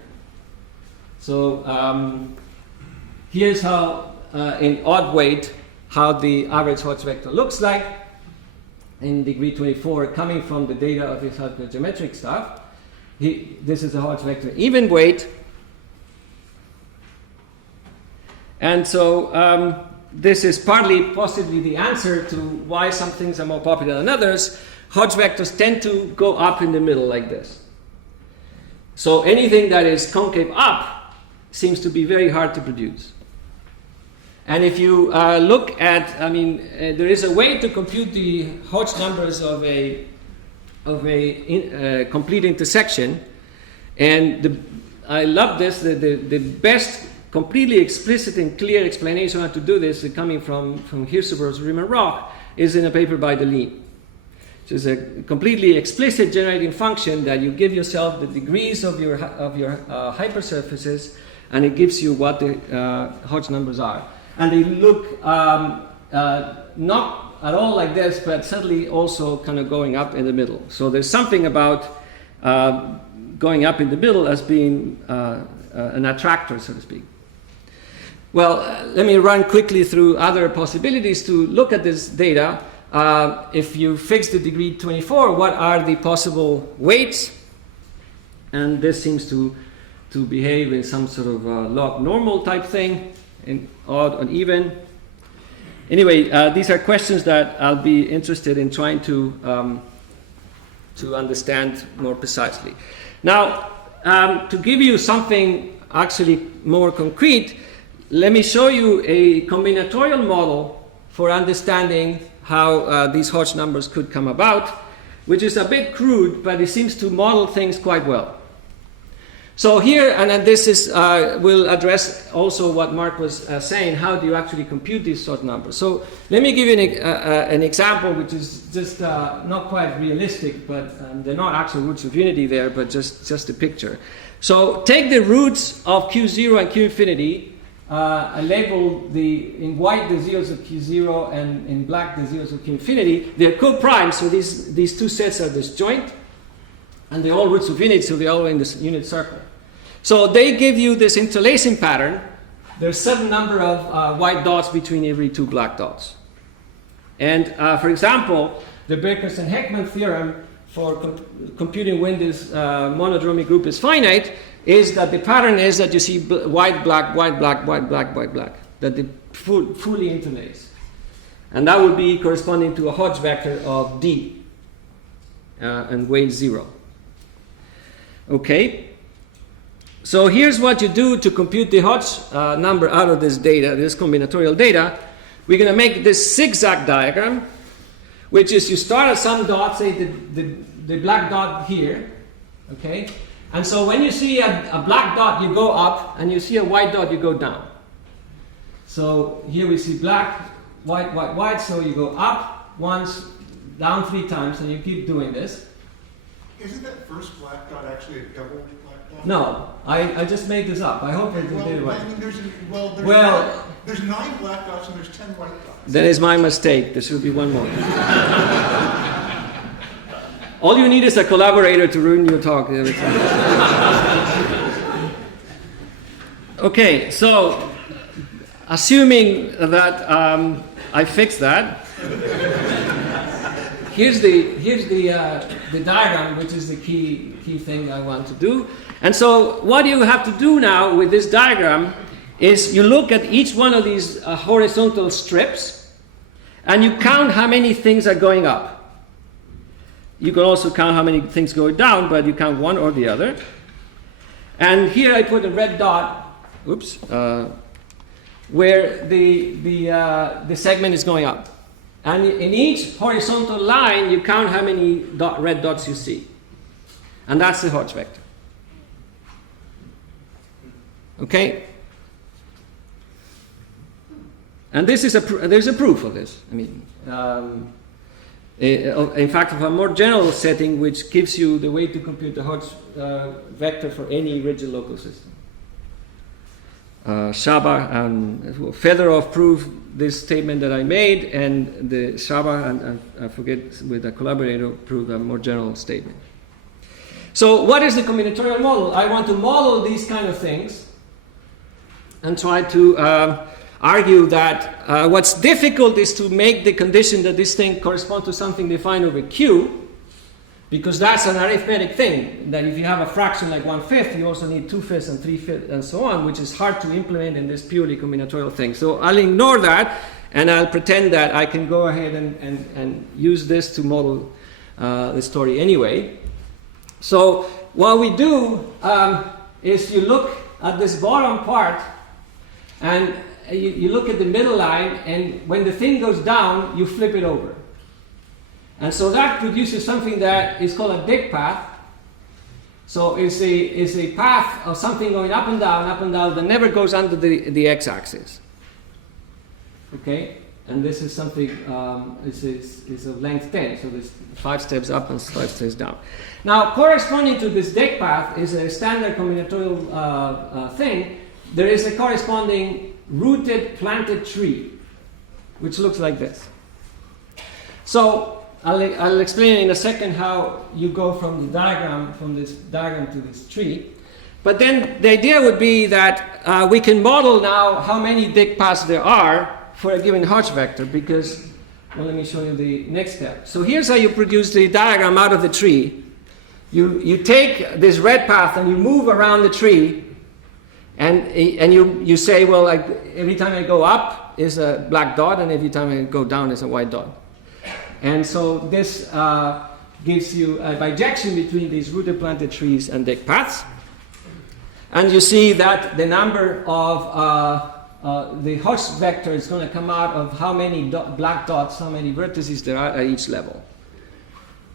So here's how, in odd weight, how the average Hodge vector looks like in degree 24, coming from the data of this hypergeometric stuff. This is a Hodge vector even weight. And so this is partly possibly the answer to why some things are more popular than others. Hodge vectors tend to go up in the middle like this. So anything that is concave up seems to be very hard to produce. And if you look at, there is a way to compute the Hodge numbers of a complete intersection, and I love this. The best completely explicit and clear explanation how to do this, coming from Hirsberg's Riemann Roch, is in a paper by Deline, which is a completely explicit generating function that you give yourself the degrees of your hypersurfaces, and it gives you what the Hodge numbers are, and they look not at all like this, but certainly also kind of going up in the middle. So there's something about going up in the middle as being an attractor, so to speak. Well, let me run quickly through other possibilities to look at this data. If you fix the degree 24, what are the possible weights? And this seems to behave in some sort of log normal type thing, in odd and even. Anyway, these are questions that I'll be interested in trying to understand more precisely. Now, to give you something actually more concrete, let me show you a combinatorial model for understanding how these Hodge numbers could come about, which is a bit crude, but it seems to model things quite well. So here, and this is will address also what Mark was saying, how do you actually compute these sort of numbers? So let me give you an example which is just not quite realistic, but they're not actual roots of unity there, but just a picture. So take the roots of Q0 and Q infinity, I label in white the zeros of Q0 and in black the zeros of Q infinity. They're co-prime, so these two sets are disjoint, and they're all roots of unity, so they're all in this unit circle. So they give you this interlacing pattern. There's a certain number of white dots between every two black dots. And for example, the Berkers and Heckman theorem for computing when this monodromy group is finite is that the pattern is that you see white, black, white, black, white, black, white, black, that they fully interlace. And that would be corresponding to a Hodge vector of D and weight 0. Okay? So here's what you do to compute the Hodge number out of this data, this combinatorial data. We're going to make this zigzag diagram, which is you start at some dot, say the black dot here, okay? And so when you see a black dot, you go up, and you see a white dot, you go down. So here we see black, white, white, white, so you go up once, down 3 times, and you keep doing this. Isn't that first black dot actually a double black dot? No, I just made this up. I hope it did it right. I mean, there's 9 black dots and there's 10 white dots. That is my mistake. There should be one more. All you need is a collaborator to ruin your talk every time. Okay, so assuming that I fixed that, here's the diagram, which is the key thing I want to do. And so what you have to do now with this diagram is you look at each one of these horizontal strips, and you count how many things are going up. You can also count how many things go down, but you count one or the other. And here I put a red dot, where the segment is going up. And in each horizontal line, you count how many red dots you see. And that's the Hodge vector. Okay? And this is there's a proof of this. I mean, in fact, of a more general setting, which gives you the way to compute the Hodge vector for any rigid local system. Shaba and Fedorov proved this statement that I made, and the Shaba and I forget with a collaborator proved a more general statement. So, what is the combinatorial model? I want to model these kind of things and try to argue that what's difficult is to make the condition that this thing corresponds to something defined over Q, because that's an arithmetic thing, that if you have a fraction like 1/5, you also need 2/5 and 3/5 and so on, which is hard to implement in this purely combinatorial thing. So I'll ignore that, and I'll pretend that I can go ahead and use this to model the story anyway. So what we do is you look at this bottom part, and you look at the middle line, and when the thing goes down, you flip it over. And so that produces something that is called a dick path. So it's a path of something going up and down, that never goes under the x-axis. Okay? And this is something, is of length 10, so there's 5 steps up and 5 steps down. Now, corresponding to this dick path is a standard combinatorial thing. There is a corresponding rooted planted tree, which looks like this. So, I'll explain in a second how you go from this diagram to this tree. But then the idea would be that we can model now how many dick paths there are for a given Hodge vector, because, well, let me show you the next step. So here's how you produce the diagram out of the tree. You take this red path and you move around the tree, and you say, well, like every time I go up is a black dot, and every time I go down is a white dot. And so this gives you a bijection between these rooted planted trees and dick paths. And you see that the number of the Hodge vector is going to come out of how many black dots, how many vertices there are at each level.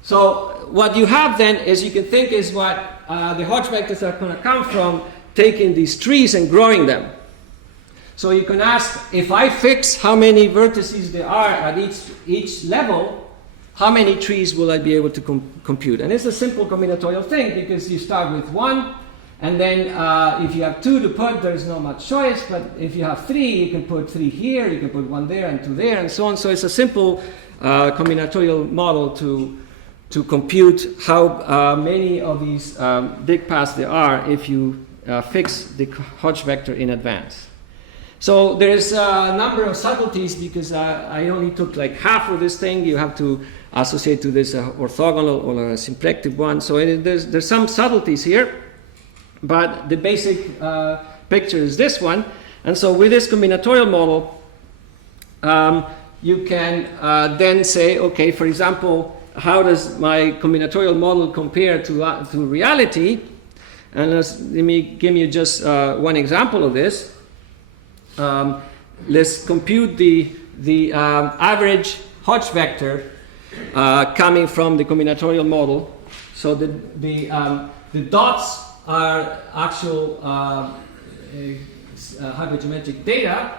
So what you have then is you can think is what the Hodge vectors are going to come from taking these trees and growing them. So you can ask, if I fix how many vertices there are at each level, how many trees will I be able to compute? And it's a simple combinatorial thing, because you start with 1, and then if you have 2 to put, there's not much choice, but if you have 3, you can put 3 here, you can put 1 there and 2 there, and so on. So it's a simple combinatorial model to compute how many of these dick paths there are if you fix the Hodge vector in advance. So there's a number of subtleties, because I only took like half of this thing. You have to associated to this orthogonal or a symplectic one. So there's some subtleties here, but the basic picture is this one. And so with this combinatorial model, you can then say, okay, for example, how does my combinatorial model compare to reality? And let me give you just one example of this. Let's compute the average Hodge vector coming from the combinatorial model. So the dots are actual hypergeometric data,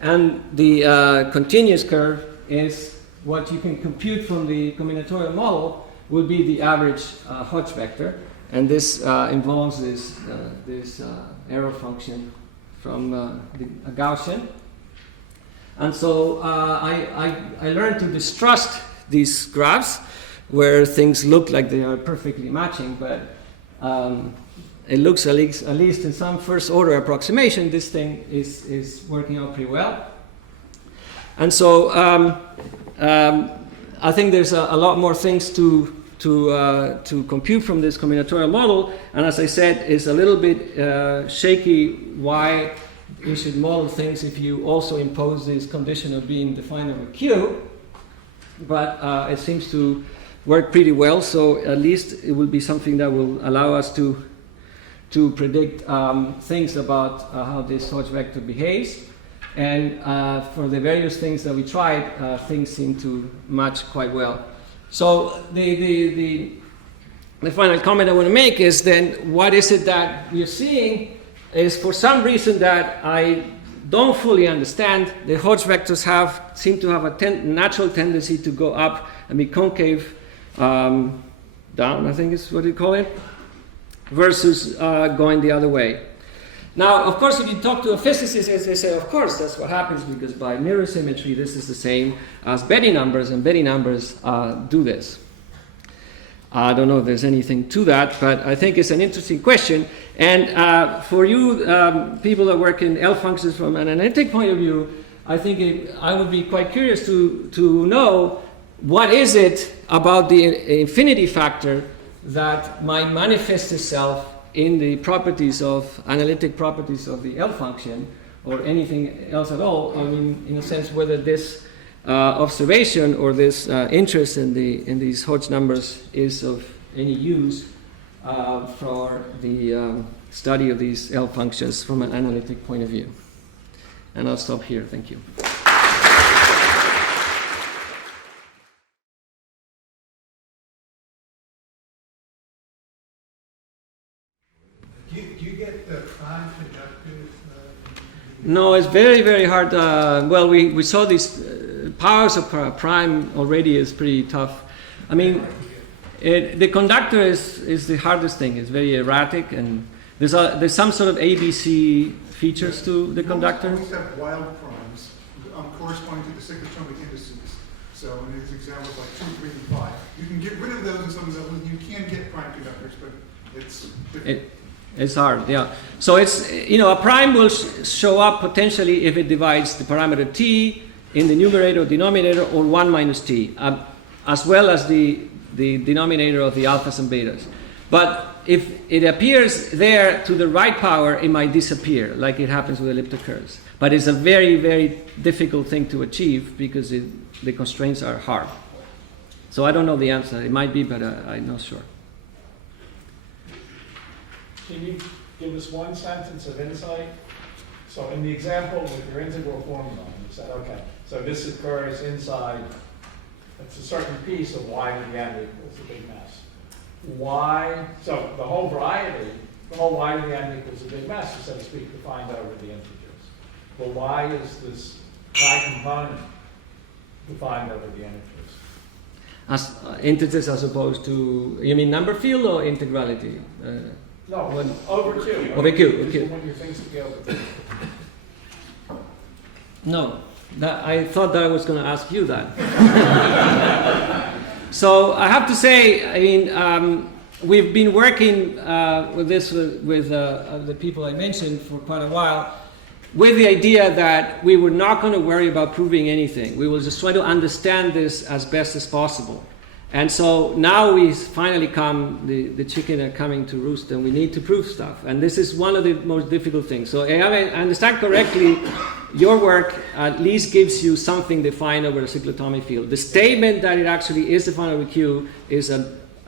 and the continuous curve is what you can compute from the combinatorial model will be the average Hodge vector, and this involves this error function from the Gaussian. And so I learned to distrust these graphs where things look like they are perfectly matching, but it looks, at least in some first order approximation, this thing is working out pretty well. And so I think there's a lot more things to compute from this combinatorial model, and as I said, it's a little bit shaky why you should model things if you also impose this condition of being defined over Q, but it seems to work pretty well, so at least it will be something that will allow us to predict things about how this Hodge vector behaves. And for the various things that we tried, things seem to match quite well. So the final comment I want to make is then, what is it that we're seeing is, for some reason that I don't fully understand, the Hodge vectors seem to have a natural tendency to go up and be concave down, I think is what you call it, versus going the other way. Now, of course, if you talk to a physicist, they say, of course, that's what happens, because by mirror symmetry, this is the same as Betti numbers, and Betti numbers do this. I don't know if there's anything to that, but I think it's an interesting question. And for you people that work in L functions from an analytic point of view, I think I would be quite curious to know what is it about the infinity factor that might manifest itself in the properties of analytic properties of the L function, or anything else at all. I mean, in a sense, whether this observation or this interest in these Hodge numbers is of any use for the study of these L functions from an analytic point of view. And I'll stop here. Thank you. Do you get the prime conductors? No, it's very, very hard. Well, we saw these powers of prime already is pretty tough. I mean, the conductor is the hardest thing. It's very erratic, and there's some sort of ABC features to the conductor. You always have wild primes corresponding to the cyclotomic indices. So in these examples like 2, 3, and 5, you can get rid of those in some of those. You can get prime conductors, but it's difficult. It's hard, yeah. So it's, a prime will show up potentially if it divides the parameter t in the numerator or denominator, or 1 minus t, as well as the denominator of the alphas and betas. But if it appears there to the right power, it might disappear, like it happens with elliptic curves. But it's a very, very difficult thing to achieve because the constraints are hard. So I don't know the answer. It might be, but I'm not sure. Can you give us one sentence of insight? So in the example with your integral formula, you said, okay, so this occurs inside, it's a certain piece of y to the n equals a big mess. Why? So the whole variety, the whole y to the n equals a big mess, so to speak, defined over the integers. Well, why is this bi-component defined over the integers? As integers as opposed to, you mean number field or integrality? No, over Q. Over Q, okay. When your things to go over Q. No, I thought that I was going to ask you that. So I have to say, I mean, we've been working with this with the people I mentioned for quite a while. with the idea that we were not going to worry about proving anything. We will just try to understand this as best as possible. And so now we finally come, the chicken are coming to roost, and we need to prove stuff. And this is one of the most difficult things. So if I understand correctly, your work at least gives you something defined over a cyclotomic field. The statement that it actually is defined over Q is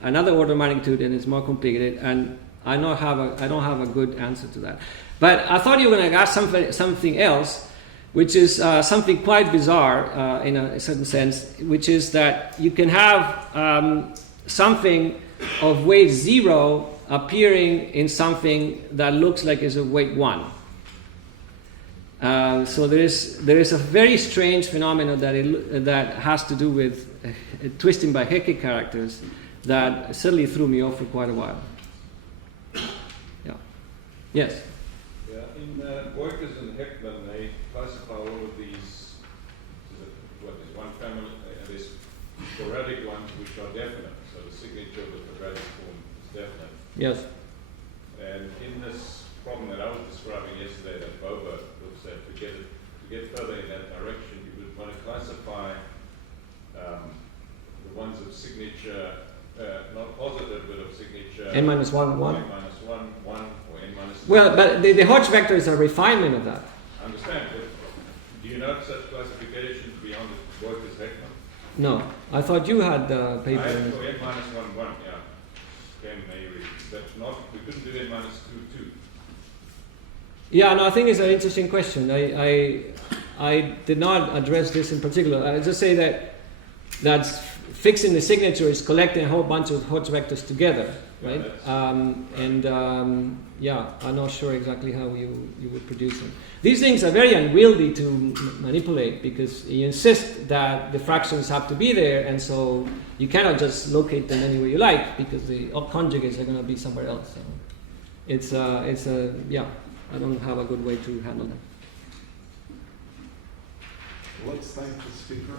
another order of magnitude, and it's more complicated. And I don't have a good answer to that. But I thought you were going to ask something else, which is something quite bizarre in a certain sense, which is that you can have something of weight 0 appearing in something that looks like it's of weight 1. So there is a very strange phenomenon that has to do with twisting by Hecke characters that certainly threw me off for quite a while. Yeah. Yes. Yeah, in Workers and Heckman, they classify all of these, there's one family, there's sporadic ones which are definite, so the signature of the quadratic form is definite. Yes. And in this problem that I was describing yesterday that Boba looks at, to get further in that direction, you would want to classify the ones of signature, not positive, but of signature n minus 1, 1. n minus 1, 1, or n minus 2. Well, but the Hodge vector is a refinement of that. I understand, but do you note such classifications beyond the Workers Heckman? No, I thought you had the I paper. have for n minus 1, 1, yeah. Can maybe read. That's not, we couldn't do n minus 2, 2. Yeah, no, I think it's an interesting question. I did not address this in particular. I just say that fixing the signature is collecting a whole bunch of Hodge vectors together, right? Yeah, I'm not sure exactly how you would produce them. These things are very unwieldy to manipulate because you insist that the fractions have to be there, and so you cannot just locate them anywhere you like because the conjugates are going to be somewhere else. So yeah, I don't have a good way to handle that. Let's thank the speaker.